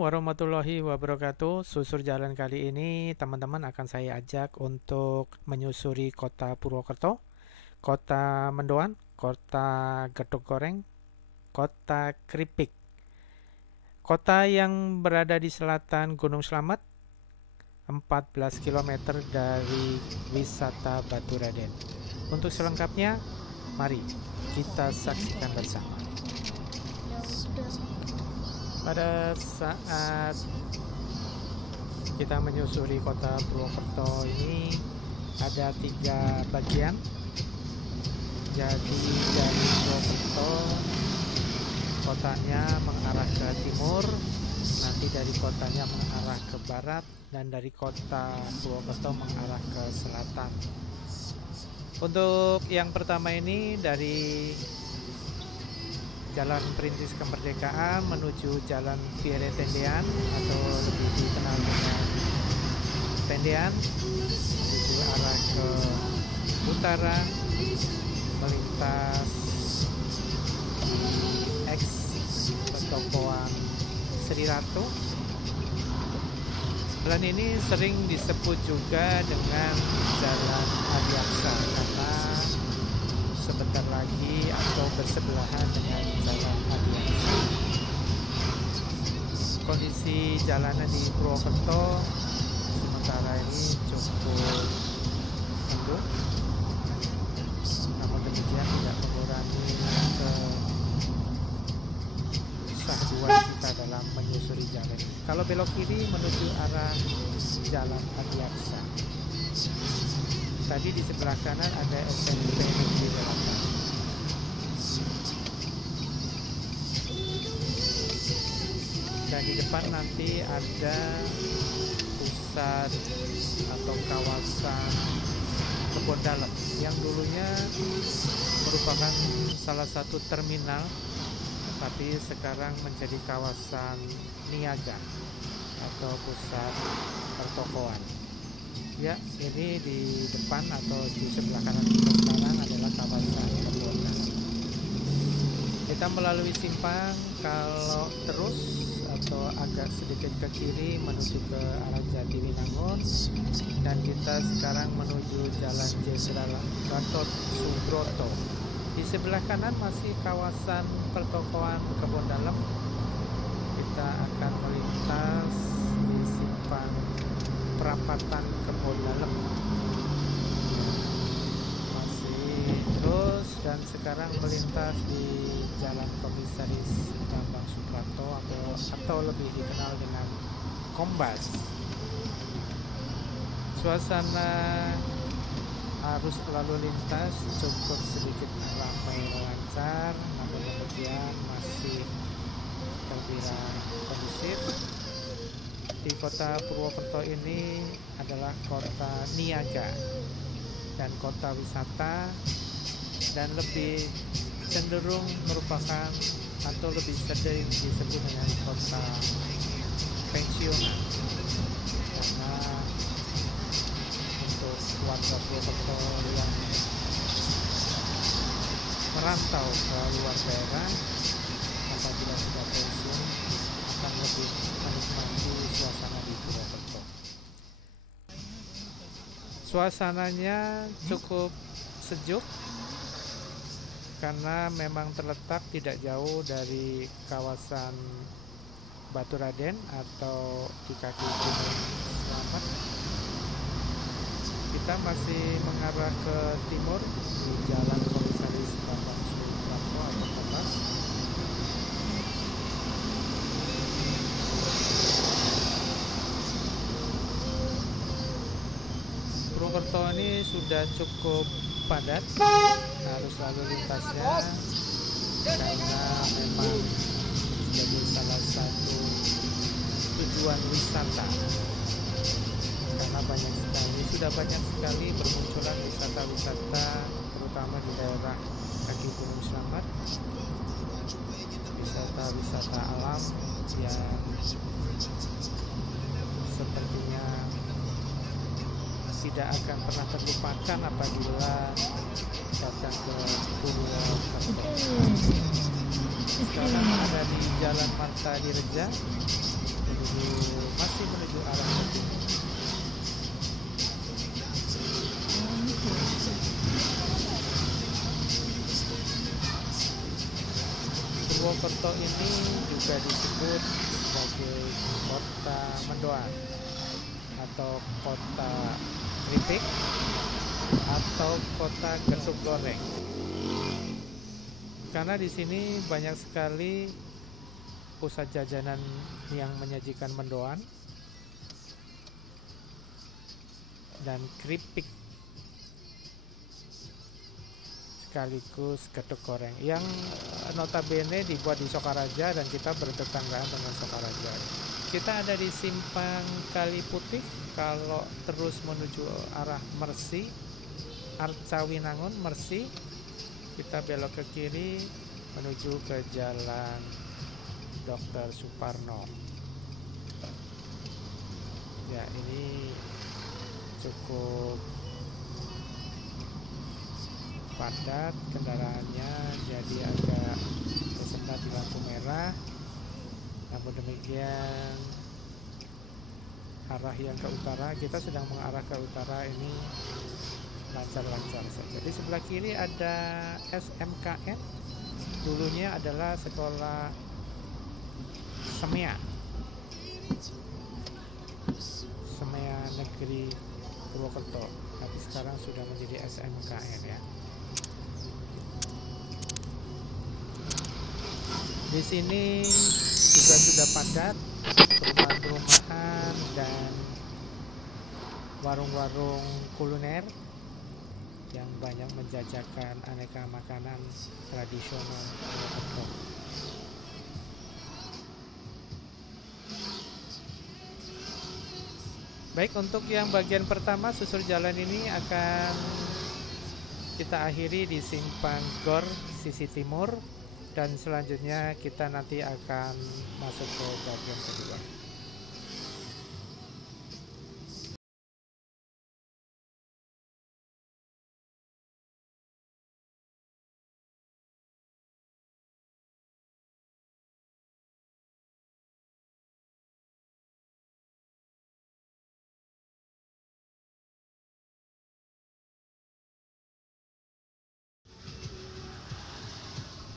warahmatullahi wabarakatuh. Susur jalan kali ini teman-teman akan saya ajak untuk menyusuri kota Purwokerto, kota Mendoan, kota Gedog Goreng, kota Kripik, kota yang berada di selatan Gunung Slamet, 14 km dari wisata Baturaden. Untuk selengkapnya, mari kita saksikan bersama. Pada saat kita menyusuri kota Purwokerto ini ada 3 bagian. Jadi dari Purwokerto kotanya mengarah ke timur, nanti dari kotanya mengarah ke barat, dan dari kota Purwokerto mengarah ke selatan. Untuk yang pertama ini dari Jalan Perintis Kemerdekaan menuju Jalan Pierre Tendean atau lebih dikenal dengan Tendean, menuju arah ke utara, melintas X pertokoan Sri Ratu. Jalan ini sering disebut juga dengan Jalan Adiaksa karena sebentar lagi atau bersebelahan dengan Jalan Adiaksa. Kondisi jalanan di Purwokerto sementara ini cukup mendung, namun demikian tidak mengurangi kesahduan kita dalam menyusuri jalan ini. Kalau belok kiri menuju arah Jalan Adiaksa, tadi di sebelah kanan ada SMP Negeri 8. Dan di depan nanti ada pusat atau kawasan Kebon Dalem yang dulunya merupakan salah satu terminal, tapi sekarang menjadi kawasan niaga atau pusat pertokoan. Ya, ini di depan atau di sebelah kanan kita sekarang adalah kawasan Kebon Dalem. Kita melalui simpang, kalau terus atau agak sedikit ke kiri menuju ke arah Jatiwinangun, dan kita sekarang menuju Jalan Jenderal Gatot Subroto. Di sebelah kanan masih kawasan pertokoan Kebon Dalem. Kita akan melintas di simpang perapatan Kebon Dalem, masih terus, dan sekarang melintas di Jalan Komisaris Bambang Suprapto atau lebih dikenal dengan Kombas. Suasana arus lalu lintas cukup sedikit ramai lancar, namun demikian masih terbilang kondusif. Di kota Purwokerto ini adalah kota niaga dan kota wisata, dan lebih cenderung merupakan atau lebih sering disebut dengan kota pensiunan, karena untuk warga Purwokerto yang merantau ke luar daerah apabila sudah pensiun akan lebih menikmati suasana di Purwokerto. Suasananya cukup sejuk karena memang terletak tidak jauh dari kawasan Baturaden atau di kaki Gunung Slamet. Kita masih mengarah ke timur di Jalan Komisaris Bambang Suprapto atau Kombas. Purwokerto ini sudah cukup padat arus lalu lintasnya karena memang sebagai salah satu tujuan wisata, karena sudah banyak sekali bermunculan wisata-wisata terutama di daerah kaki Gunung Slamet, wisata-wisata alam yang sepertinya tidak akan pernah terlupakan apabila datang ke Purwokerto. Sekarang ada di Jalan Marta Dirja masih menuju arah ke timur. Purwokerto ini juga disebut sebagai kota mendoan atau kota keripik atau kota getuk goreng, karena di sini banyak sekali pusat jajanan yang menyajikan mendoan dan keripik sekaligus getuk goreng yang notabene dibuat di Sokaraja dan kita bertetanggaan dengan Sokaraja. Kita ada di Simpang Kali Putih. Kalau terus menuju arah Mersi, Arcawinangun, Mersi, kita belok ke kiri menuju ke Jalan Dr. Suparno. Ya, ini cukup padat kendaraannya, jadi agak tersendat di lampu merah. Namun demikian, arah yang ke utara, kita sedang mengarah ke utara, ini lancar-lancar saja. Di sebelah kiri ada SMKN, dulunya adalah sekolah Semea Negeri Purwokerto, tapi sekarang sudah menjadi SMKN ya. Di sini juga sudah padat perumahan-perumahan dan warung-warung kuliner yang banyak menjajakan aneka makanan tradisional Purwokerto. Baik, untuk yang bagian pertama susur jalan ini akan kita akhiri di Simpang Gor sisi timur, dan selanjutnya kita nanti akan masuk ke bagian kedua.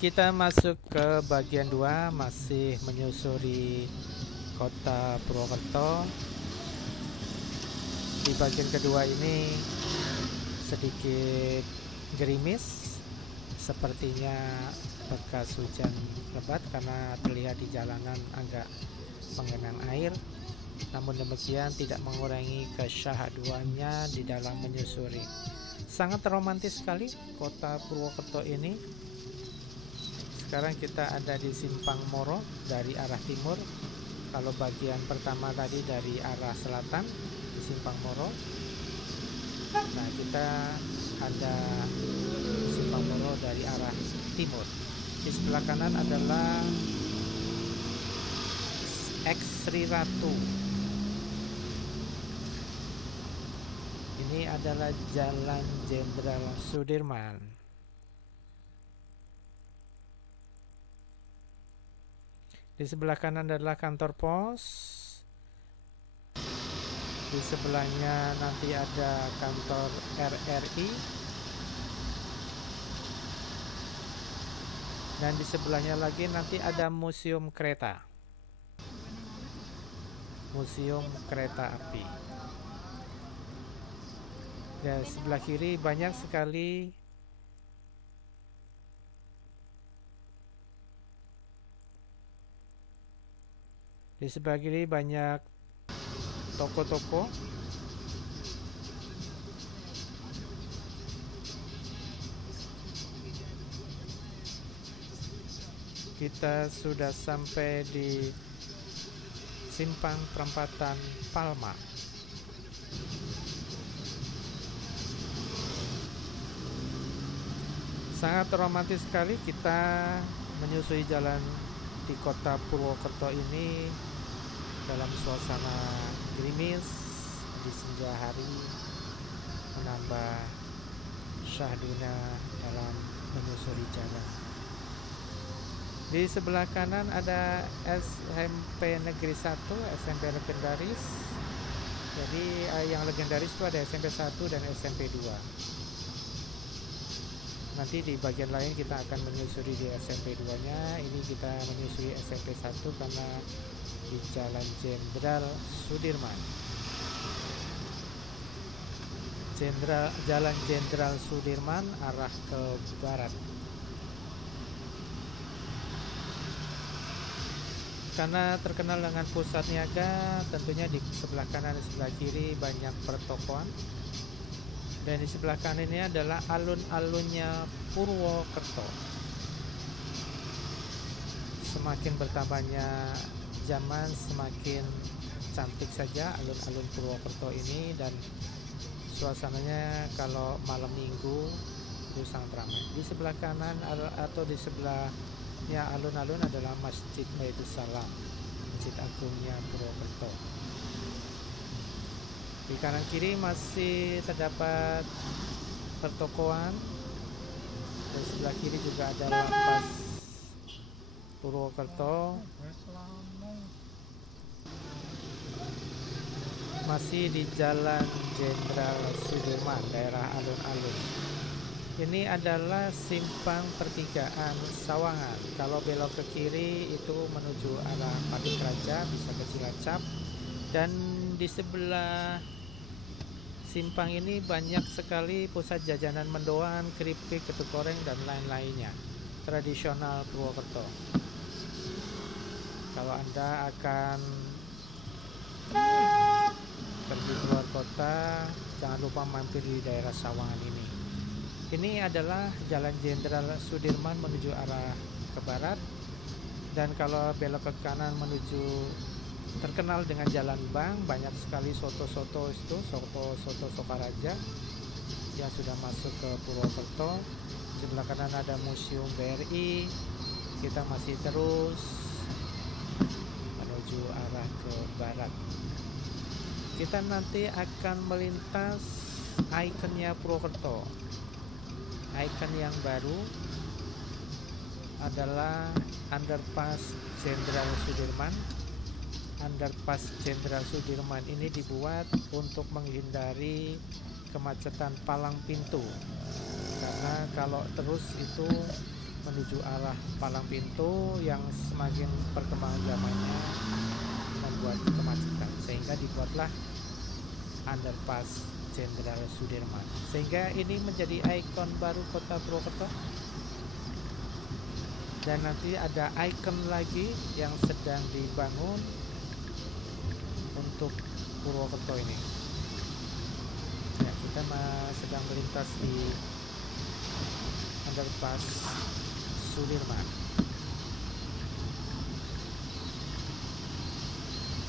Kita masuk ke bagian 2, masih menyusuri kota Purwokerto. Di bagian kedua ini sedikit gerimis, sepertinya bekas hujan lebat karena terlihat di jalanan agak menggenang air. Namun demikian tidak mengurangi kesyahduannya di dalam menyusuri. Sangat romantis sekali kota Purwokerto ini. Sekarang kita ada di Simpang Moro dari arah timur. Kalau bagian pertama tadi dari arah selatan di Simpang Moro. Nah, kita ada Simpang Moro dari arah timur. Di sebelah kanan adalah X Sri Ratu. Ini adalah Jalan Jenderal Sudirman. Di sebelah kanan adalah kantor pos. Di sebelahnya nanti ada kantor RRI. Dan di sebelahnya lagi nanti ada museum kereta. Museum kereta api. Dan sebelah kiri banyak sekali banyak toko-toko. Kita sudah sampai di Simpang Perempatan Palma. Sangat romantis sekali kita menyusui jalan di kota Purwokerto ini dalam suasana gerimis di senja hari, menambah syahdunya dalam menyusuri jalan. Di sebelah kanan ada SMP Negeri 1, SMP legendaris. Jadi yang legendaris itu ada SMP 1 dan SMP 2. Nanti di bagian lain kita akan menyusuri di SMP 2-nya. Ini kita menyusuri SMP 1 karena di Jalan Jenderal Sudirman. Jalan Jenderal Sudirman arah ke barat. Karena terkenal dengan pusat niaga, tentunya di sebelah kanan dan sebelah kiri banyak pertokoan. Dan di sebelah kanan ini adalah alun-alunnya Purwokerto. Semakin bertambahnya zaman, semakin cantik saja alun-alun Purwokerto ini, dan suasananya kalau malam minggu itu sangat ramai. Di sebelah kanan atau di sebelahnya alun-alun adalah Masjid Baitus Salam, Masjid Agungnya Purwokerto. Di kanan kiri masih terdapat pertokoan. Di sebelah kiri juga ada lapas Purwokerto. Masih di Jalan Jenderal Sudirman, daerah alun-alun. Ini adalah simpang pertigaan Sawangan. Kalau belok ke kiri itu menuju arah Patung-Raja, bisa ke Cilacap. Dan di sebelah simpang ini banyak sekali pusat jajanan mendoan, keripik, ketuk goreng, dan lain-lainnya. Tradisional Purwokerto. Kalau Anda akan pergi keluar kota, jangan lupa mampir di daerah Sawangan ini. Ini adalah Jalan Jenderal Sudirman menuju arah ke barat. Dan kalau belok ke kanan menuju terkenal dengan Jalan Bank, banyak sekali soto-soto itu, soto Sokaraja yang sudah masuk ke Purwokerto. Sebelah kanan ada Museum BRI. Kita masih terus menuju arah ke barat. Kita nanti akan melintas ikonnya Purwokerto. Ikon yang baru adalah Underpass Jenderal Sudirman. Underpass Jenderal Sudirman ini dibuat untuk menghindari kemacetan palang pintu, karena kalau terus itu menuju arah palang pintu yang semakin perkembangan zamannya membuat kemacetan, sehingga dibuatlah Underpass Jenderal Sudirman, sehingga ini menjadi ikon baru kota Purwokerto. Dan nanti ada ikon lagi yang sedang dibangun untuk Purwokerto ini. Ya, kita sedang melintas di Underpass Sudirman.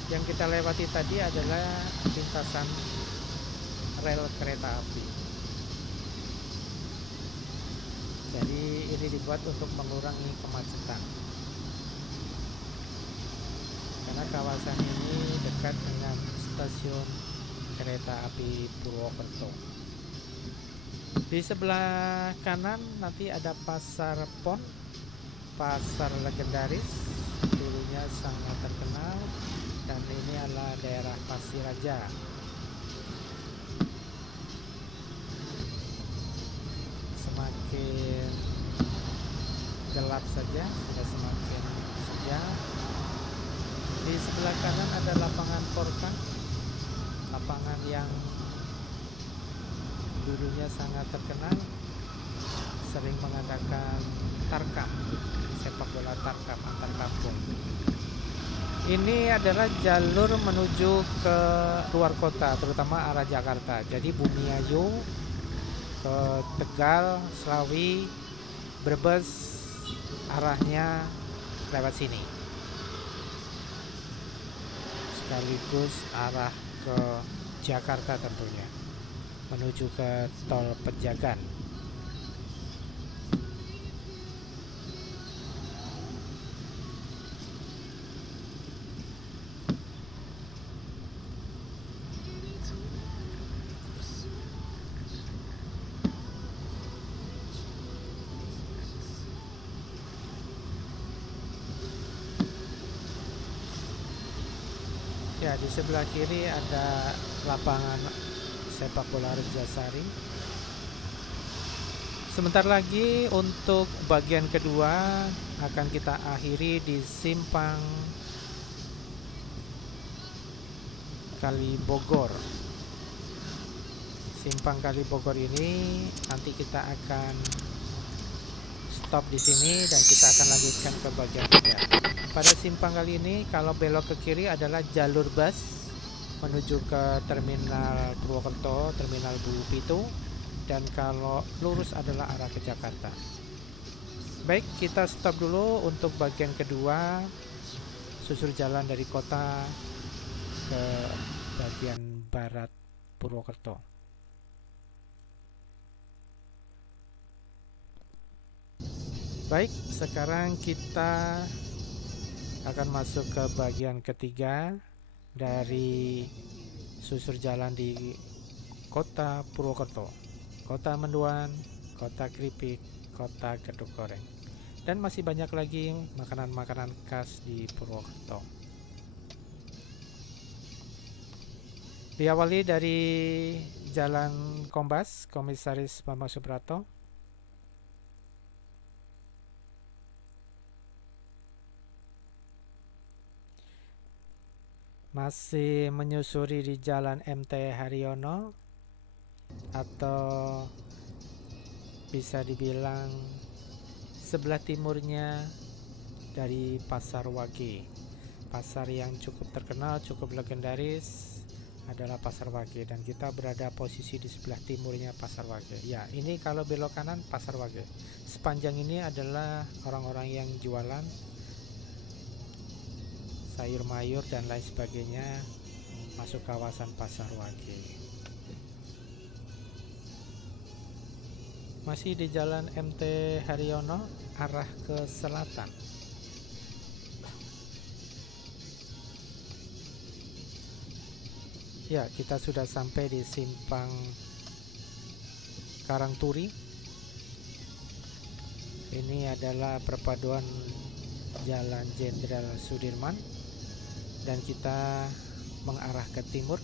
Yang kita lewati tadi adalah lintasan rel kereta api. Jadi ini dibuat untuk mengurangi kemacetan, karena kawasan ini dekat dengan stasiun kereta api Purwokerto. Di sebelah kanan nanti ada Pasar Pon, pasar legendaris, dulunya sangat terkenal, dan ini adalah daerah Pasiraja. Semakin gelap saja, sudah semakin siang. Di sebelah kanan ada lapangan Porkan, lapangan yang dulunya sangat terkenal, sering mengadakan tarkam, sepak bola tarkam antar kampung. Ini adalah jalur menuju ke luar kota, terutama arah Jakarta. Jadi Bumiayu ke Tegal, Slawi, Brebes, arahnya lewat sini. Sekaligus arah ke Jakarta tentunya, menuju ke Tol Pejagan. Ya, di sebelah kiri ada lapangan sepak bola Rejasari. Sebentar lagi untuk bagian kedua akan kita akhiri di simpang Kali Bogor. Simpang Kali Bogor ini nanti kita akan stop di sini dan kita akan lanjutkan ke bagian 3. Pada simpang kali ini kalau belok ke kiri adalah jalur bus menuju ke terminal Purwokerto, terminal Bulu Pitu, dan kalau lurus adalah arah ke Jakarta. Baik, kita stop dulu untuk bagian kedua, susur jalan dari kota ke bagian barat Purwokerto. Baik, sekarang kita akan masuk ke bagian ketiga dari susur jalan di kota Purwokerto, kota mendoan, kota keripik, kota gedok goreng, dan masih banyak lagi makanan-makanan khas di Purwokerto. Diawali dari Jalan Kombas, Komisaris Bambang Suprato. Masih menyusuri di Jalan MT Haryono, atau bisa dibilang sebelah timurnya dari Pasar Wage. Pasar yang cukup terkenal, cukup legendaris adalah Pasar Wage, dan kita berada posisi di sebelah timurnya Pasar Wage. Ya, ini kalau belok kanan Pasar Wage. Sepanjang ini adalah orang-orang yang jualan sayur mayur dan lain sebagainya masuk kawasan Pasar Wage. Masih di Jalan MT Haryono arah ke selatan. Ya, kita sudah sampai di simpang Karangturi. Ini adalah perpaduan Jalan Jenderal Sudirman, dan kita mengarah ke timur.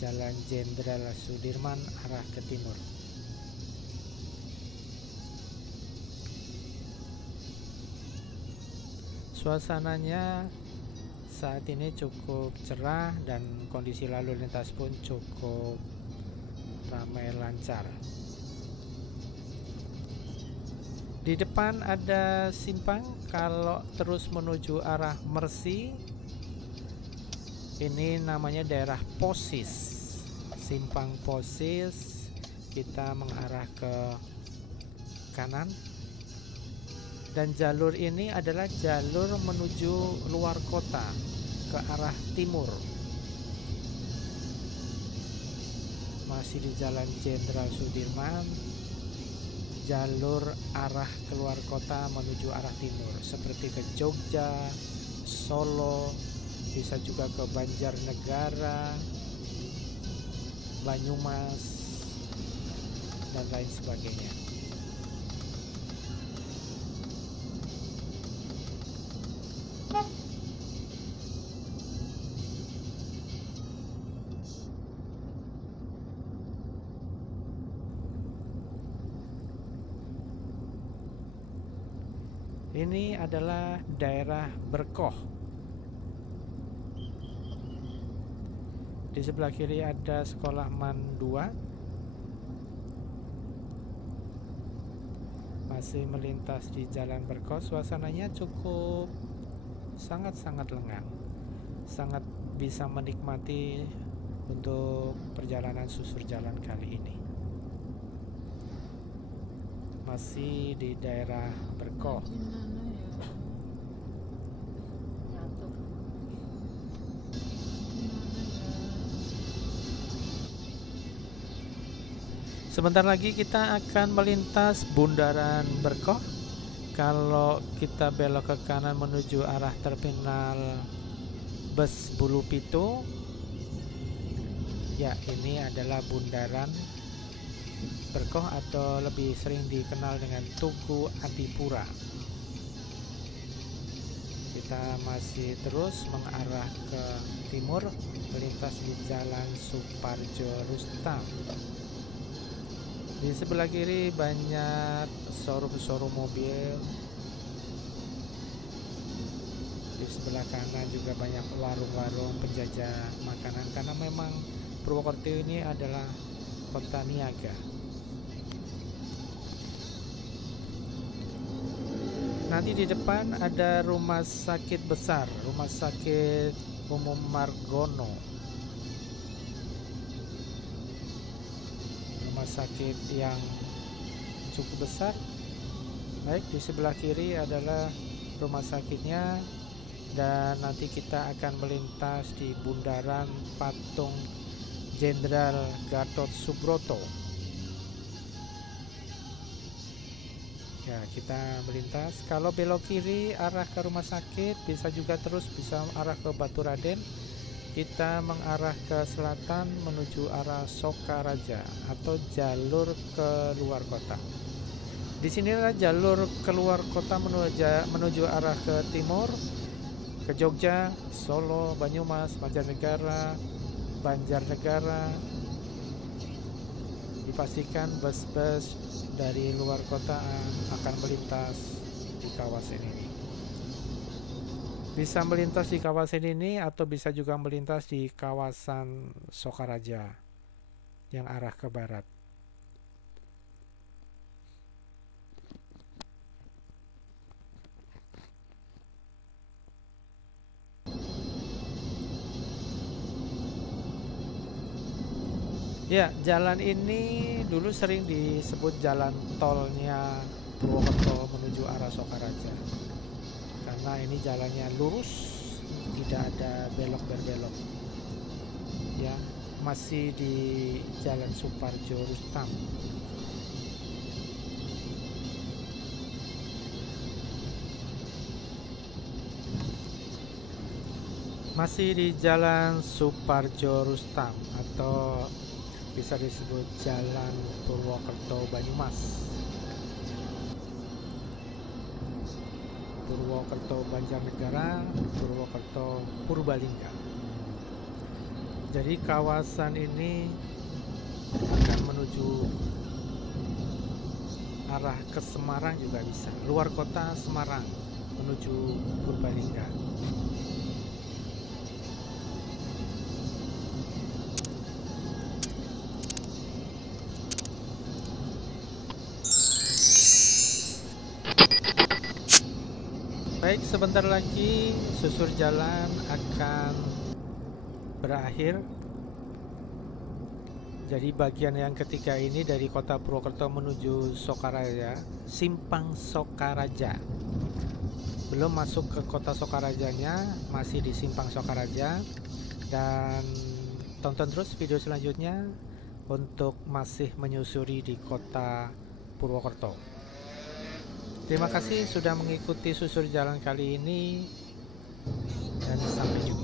Jalan Jenderal Sudirman arah ke timur. Suasananya saat ini cukup cerah dan kondisi lalu lintas pun cukup ramai lancar. Di depan ada simpang, kalau terus menuju arah Mersi, ini namanya daerah Posis, simpang Posis. Kita mengarah ke kanan, dan jalur ini adalah jalur menuju luar kota ke arah timur. Masih di Jalan Jenderal Sudirman, jalur arah keluar kota menuju arah timur, seperti ke Jogja, Solo, bisa juga ke Banjarnegara, Banyumas, dan lain sebagainya. Ini adalah daerah Berkoh. Di sebelah kiri ada Sekolah MAN 2. Masih melintas di Jalan Berkoh. Suasananya cukup sangat-sangat lengang, sangat bisa menikmati untuk perjalanan susur jalan kali ini. Masih di daerah Berkoh. Sebentar lagi kita akan melintas Bundaran Berkoh. Kalau kita belok ke kanan menuju arah terminal bus Bulu Pitu, ya ini adalah Bundaran Berkoh, atau lebih sering dikenal dengan Tugu Adipura. Kita masih terus mengarah ke timur, melintas di Jalan Suparjo Rustam. Di sebelah kiri banyak showroom mobil. Di sebelah kanan juga banyak warung-warung penjajah makanan, karena memang Purwokerto ini adalah kota niaga. Nanti di depan ada rumah sakit besar, Rumah Sakit Umum Margono. Rumah sakit yang cukup besar. Baik, di sebelah kiri adalah rumah sakitnya, dan nanti kita akan melintas di bundaran patung Jenderal Gatot Subroto. Ya, kita melintas. Kalau belok kiri arah ke rumah sakit, bisa juga terus bisa arah ke Baturaden. Kita mengarah ke selatan menuju arah Sokaraja atau jalur ke luar kota. Di sinilah jalur keluar kota menuju arah ke timur, ke Jogja, Solo, Banyumas, Banjarnegara. Dipastikan bus-bus dari luar kota akan melintas di kawasan ini. Bisa melintas di kawasan ini atau bisa juga melintas di kawasan Sokaraja yang arah ke barat. Ya, jalan ini dulu sering disebut jalan tolnya Purwokerto menuju arah Sokaraja, karena ini jalannya lurus, tidak ada belok berbelok. Ya, masih di Jalan Suparjo Rustam. Masih di Jalan Suparjo Rustam atau bisa disebut Jalan Purwokerto Banyumas, Purwokerto Banjarnegara, Purwokerto Purbalingga. Jadi kawasan ini akan menuju arah ke Semarang juga bisa, luar kota Semarang menuju Purbalingga. Baik, sebentar lagi susur jalan akan berakhir. Jadi bagian yang ketiga ini dari kota Purwokerto menuju Sokaraja, Simpang Sokaraja. Belum masuk ke kota Sokarajanya, masih di Simpang Sokaraja. Dan tonton terus video selanjutnya untuk masih menyusuri di kota Purwokerto. Terima kasih sudah mengikuti susur jalan kali ini, dan sampai jumpa.